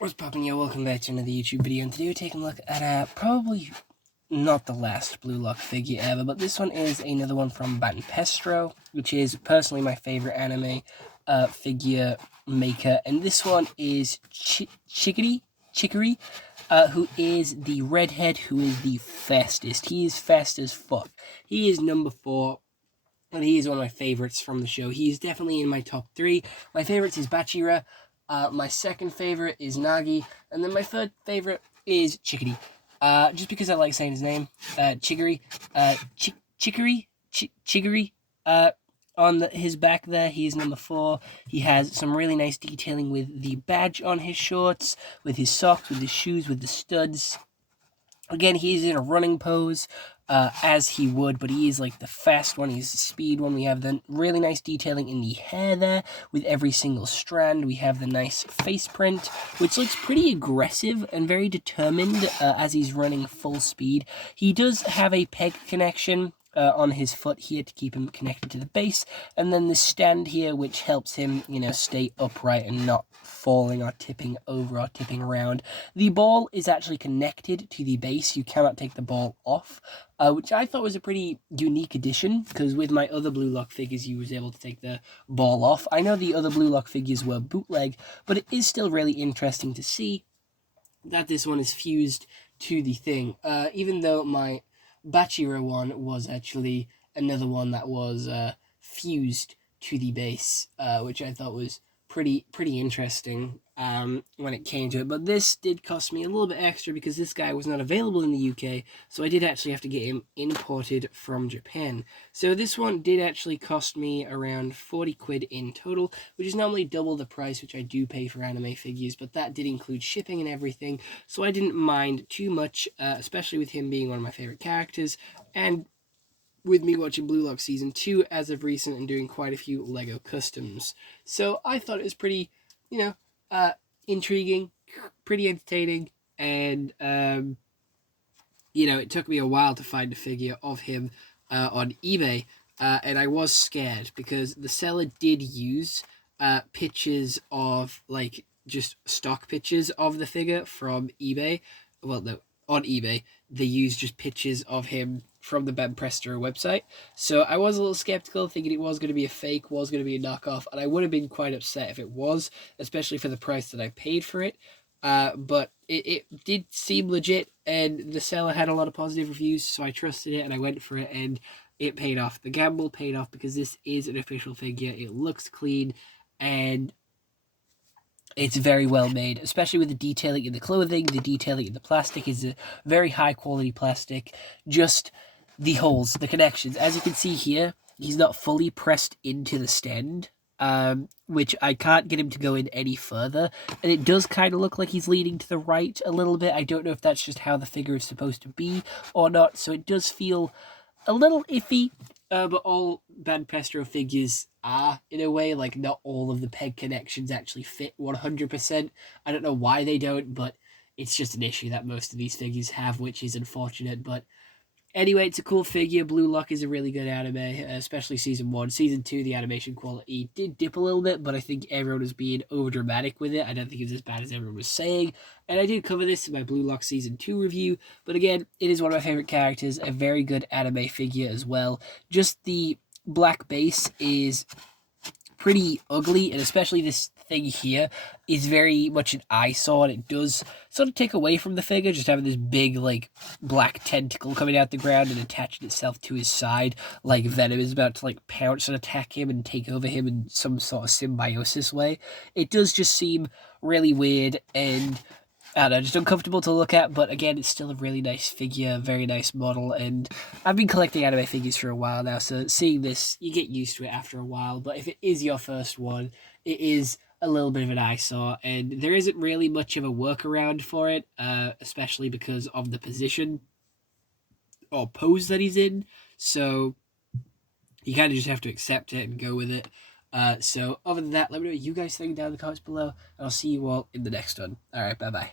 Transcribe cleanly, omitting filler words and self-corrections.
What's poppin', yo? Welcome back to another YouTube video, and today we're taking a look at probably not the last Blue Lock figure ever, but this one is another one from Banpresto, which is personally my favorite anime figure maker, and this one is Chigiri, who is the redhead, who is the fastest. He is fast as fuck. He is number 4. And he is one of my favorites from the show. He's definitely in my top 3. My favorites is Bachira. My second favorite is Nagi. And then my third favorite is Chigiri. Just because I like saying his name. Chigiri. Chigiri. On his back there, he is number 4. He has some really nice detailing with the badge on his shorts, with his socks, with his shoes, with the studs. Again, he's in a running pose, as he would, but he is like the fast one, he's the speed one. We have the really nice detailing in the hair there, with every single strand. We have the nice face print, which looks pretty aggressive and very determined as he's running full speed. He does have a peg connection on his foot here to keep him connected to the base, and then the stand here, which helps him, stay upright and not falling or tipping over or tipping around. The ball is actually connected to the base. You cannot take the ball off, which I thought was a pretty unique addition, because with my other Blue Lock figures, you was able to take the ball off. I know the other Blue Lock figures were bootleg, but it is still really interesting to see that this one is fused to the thing, even though my Bachira one was actually another one that was fused to the base, which I thought was pretty interesting when it came to it. But this did cost me a little bit extra because this guy was not available in the UK, so I did actually have to get him imported from Japan. So this one did actually cost me around 40 quid in total, which is normally double the price which I do pay for anime figures, but that did include shipping and everything, so I didn't mind too much, especially with him being one of my favorite characters, and with me watching Blue Lock Season 2 as of recent and doing quite a few LEGO customs. So I thought it was pretty, intriguing, pretty entertaining, and, it took me a while to find a figure of him on eBay, and I was scared because the seller did use pictures of, just stock pictures of the figure from eBay. Well, no, on eBay, they used just pictures of him from the Banpresto website. So I was a little skeptical, thinking it was going to be a fake, was going to be a knockoff, and I would have been quite upset if it was, especially for the price that I paid for it. But it did seem legit, and the seller had a lot of positive reviews, so I trusted it and I went for it, and it paid off. The gamble paid off because this is an official figure. It looks clean, and it's very well made, especially with the detailing in the clothing. The detailing in the plastic is a very high quality plastic. Just the holes, the connections. As you can see here, he's not fully pressed into the stand, which I can't get him to go in any further. And it does kind of look like he's leaning to the right a little bit. I don't know if that's just how the figure is supposed to be or not. So it does feel a little iffy, but all Banpresto figures are, in a way. Like, not all of the peg connections actually fit 100%. I don't know why they don't, but it's just an issue that most of these figures have, which is unfortunate. But anyway, it's a cool figure. Blue Lock is a really good anime, especially Season 1. Season 2, the animation quality did dip a little bit, but I think everyone was being overdramatic with it. I don't think it was as bad as everyone was saying. And I did cover this in my Blue Lock Season 2 review, but again, it is one of my favorite characters, a very good anime figure as well. Just the black base is pretty ugly, and especially this thing here is very much an eyesore, and it does sort of take away from the figure, just having this big, black tentacle coming out the ground and attaching itself to his side, like Venom is about to, pounce and attack him and take over him in some sort of symbiosis way. It does just seem really weird, and I don't know, just uncomfortable to look at, but again, it's still a really nice figure, very nice model, and I've been collecting anime figures for a while now, so seeing this, you get used to it after a while, but if it is your first one, it is a little bit of an eyesore, and there isn't really much of a workaround for it, especially because of the position or pose that he's in, so you kind of just have to accept it and go with it. So other than that, let me know what you guys think down in the comments below, and I'll see you all in the next one. Alright, bye-bye.